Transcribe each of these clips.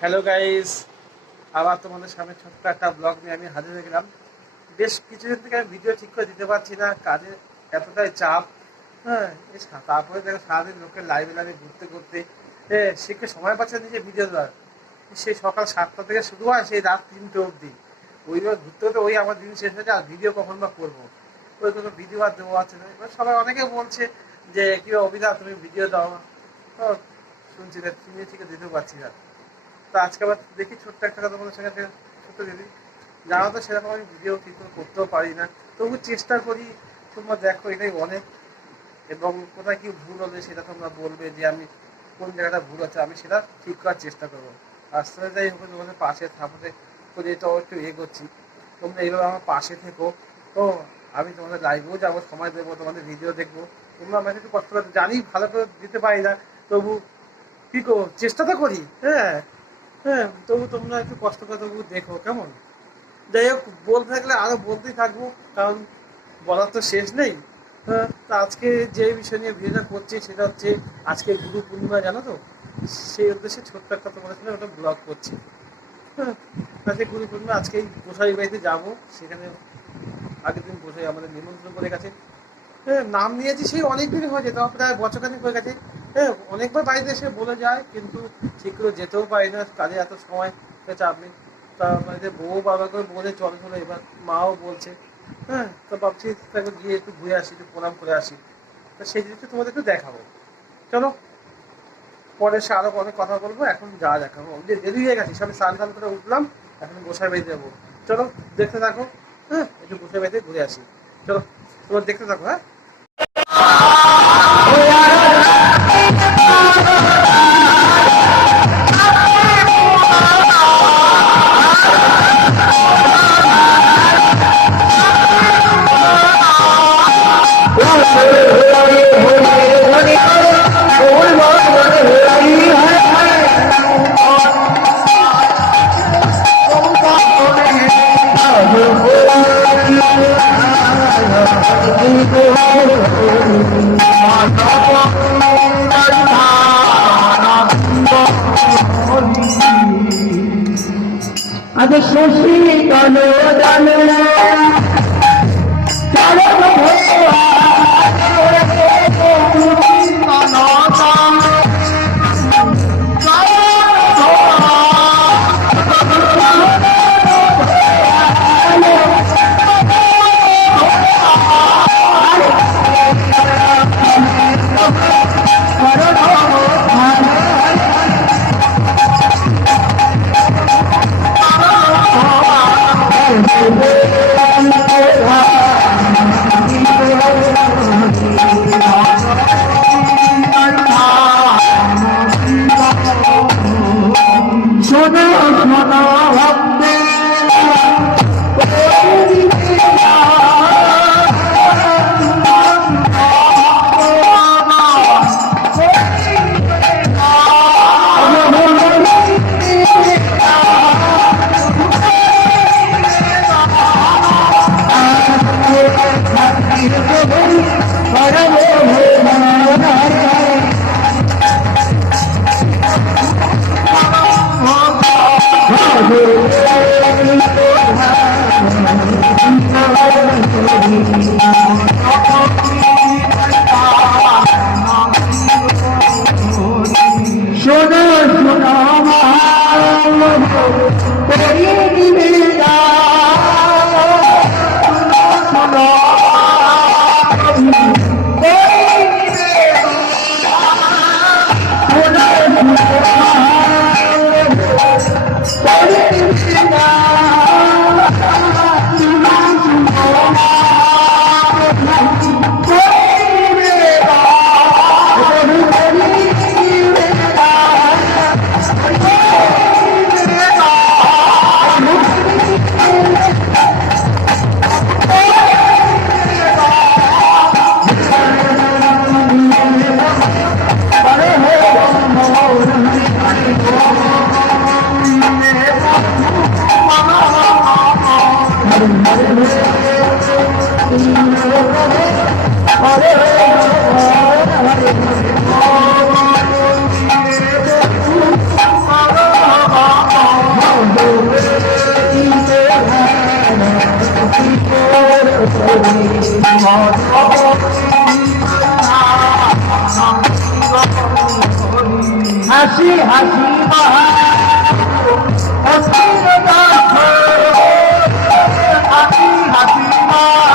Hello guys আবার তোমাদের সামনে ছোট্ট একটা ব্লগ নিয়ে আমি হাজির হয়ে গেলাম। বেশ কিছুদিন থেকে আমি ভিডিও ঠিক করে দিতে পারছি না, কাজে এতটাই চাপ। হ্যাঁ তারপরে দেখো সারাদিন লোকের লাইভে লাইভে ঘুরতে ঘুরতে হ্যাঁ শিখে সময় পাচ্ছে নিজে ভিডিও দেওয়ার? সেই সকাল সাতটা থেকে শুরু হয়, সেই রাত তিনটে অবধি। ওই বার ঘুরতে ঘুরতে ওই আমার দিন শেষ হয়ে যায়, আর ভিডিও কখন বা করব? ওই কোনো ভিডিও আর দেওয়া আছে না। এবার সবাই অনেকে বলছে যে, কি অভিধা তুমি ভিডিও দাও। শুনছি না তুমি ঠিক দিতে পারছি না। তো আজকে আবার দেখি ছোট্ট একটা কথা তোমাদের সঙ্গে একটা ছোট্ট দিদি জানো তো, সেরকম আমি ভিডিও করে করতেও পারি না। তবু চেষ্টা করি, তোমরা দেখো, এটাই অনেক। এবং কোথায় কি ভুল হবে সেটা তোমরা বলবে যে আমি কোন জায়গাটা ভুল আছে আমি সেটা ঠিক করার চেষ্টা করব। আস্তে যাই হোক, তোমাদের পাশে থাকতে করে তো একটু এ করছি। তোমরা এইভাবে আমার পাশে থেকো। তো আমি তোমাদের লাইভেও যাব, সময় দেবো, তোমাদের ভিডিও দেখব। তোমরা আমাকে একটু কষ্ট জানি, ভালো করে দিতে পারি না, তবু কি করব? চেষ্টা তো করি হ্যাঁ। হ্যাঁ তবু তোমরা একটু কষ্ট করে তবু দেখো, কেমন? যাই হোক, বলতে থাকলে আরও বলতেই থাকব, কারণ বলার তো শেষ নেই। হ্যাঁ তা আজকে যে বিষয় নিয়ে ভিডিওটা করছি সেটা হচ্ছে আজকে গুরু পূর্ণিমা, জানো তো? সেই উদ্দেশ্যে ছোট্ট একটা তোমাদের সাথে ওটা ব্লগ করছি। হ্যাঁ আজকে গুরু পূর্ণিমা, আজকে এই গোসাই বাড়িতে যাব। সেখানে আগের দিন গোসাই আমাদের নিমন্ত্রণ করে গেছে। হ্যাঁ নাম নিয়েছি সেই অনেক দিন হয়ে যেত প্রায় বছরখানিক হয়ে গেছে। হ্যাঁ অনেকবার বাড়িতে এসে বলে যায়, কিন্তু ঠিক করে যেতেও পারি না, কাজে এত সময় চাপ নেই। তা বাড়িতে বউ বাবাকে বলে চলো চলো, এবার মাও বলছে হ্যাঁ তো ভাবছি তাকে গিয়ে একটু ঘুরে আসি, একটু প্রণাম করে আসি। তো সেই জিনিসটা তোমাদের একটু দেখাবো। চলো, পরে সে আরও অনেক কথা বলব, এখন যা দেখাবো। যে দেরি হয়ে গেছে সবাই স্নান টান করে উঠলাম, এখন গোসাই বাড়িতে যাব। চলো, দেখতে থাকো হ্যাঁ একটু গোসাই বাড়িতে ঘুরে আসি। চলো, তোমার দেখতে থাকো হ্যাঁ। আগে শশী গণ দান চরণ হাসি দাস হাসি হাসি মহা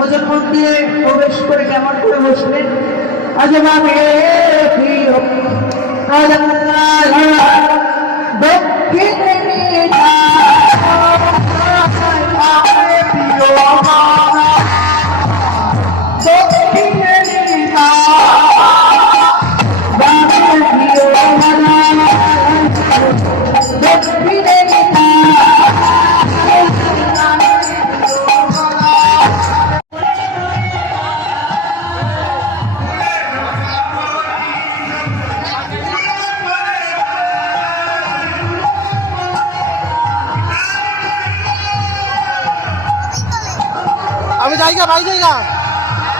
ভোজন মন্দিরে প্রবেশ করে কেমন করে বসলেন? বাবে প্রিয় দক্ষিণে আমি জায়গা ভাই জায়গা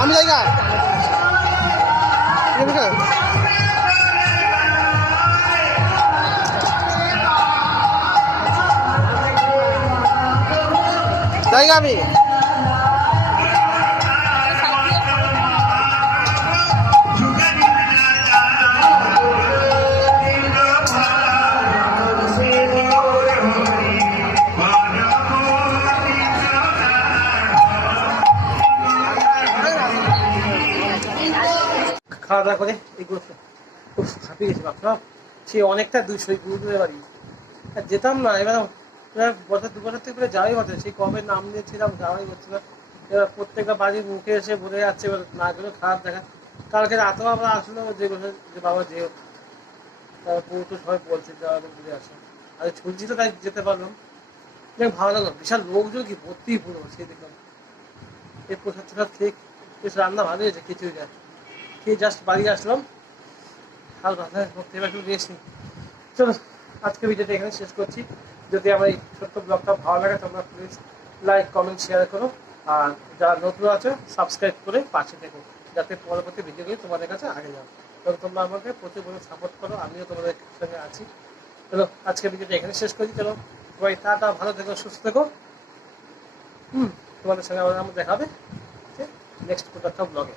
আমি জায়গা জায়গা আমি খাওয়া দাওয়া করে এগুলো হাঁপিয়ে গেছি বাপরা সে অনেকটা দুশো গুরুদুরের বাড়ি। আর যেতাম না, এবার বছর দু বছর থেকে যাওয়াই হচ্ছে সেই কবে নাম নিয়েছিলাম, যাওয়াই হচ্ছে না। এবার প্রত্যেকটা বাড়ির মুখে এসে বলে যাচ্ছে, এবার না গেলে খারাপ দেখা। কালকে রাতেও আমরা আসলো যে বলে যে বাবা যেও তারপর বউ তো সবাই বলছে যাওয়া ঘুরে আসো। আর ছুটছি তো তাই যেতে পারলাম। দেখ, ভালো লাগল। বিশাল লোকজন কি ভর্তি পুরো, সেই দেখলাম। এই প্রসাদ টসাদ খেয়ে, বেশ রান্না ভালো হয়েছে, খিচুড়ি যায় খেয়ে জাস্ট বাড়ি আসলাম। হাল রান্না করতে এবার একটু রেস্ট নিই। চলো আজকে ভিডিওটা এখানে শেষ করছি। যদি আমার এই ছোট্ট ব্লগটা ভালো লাগে, তোমরা প্লিজ লাইক কমেন্ট শেয়ার করো। আর যারা নতুন আছে সাবস্ক্রাইব করে পাশে থেকো, যাতে পরবর্তী ভিডিওগুলি তোমাদের কাছে আগে যাও। এবং তোমরা আমাকে প্রচুর সাপোর্ট করো, আমিও তোমাদের সঙ্গে আছি। চলো আজকে ভিডিওটা এখানে শেষ করছি। চলো, সবাই টাটা, ভালো থেকো, সুস্থ থেকো। হুম, তোমাদের সঙ্গে আবার আমার দেখা হবে নেক্সট কোনো ব্লগে।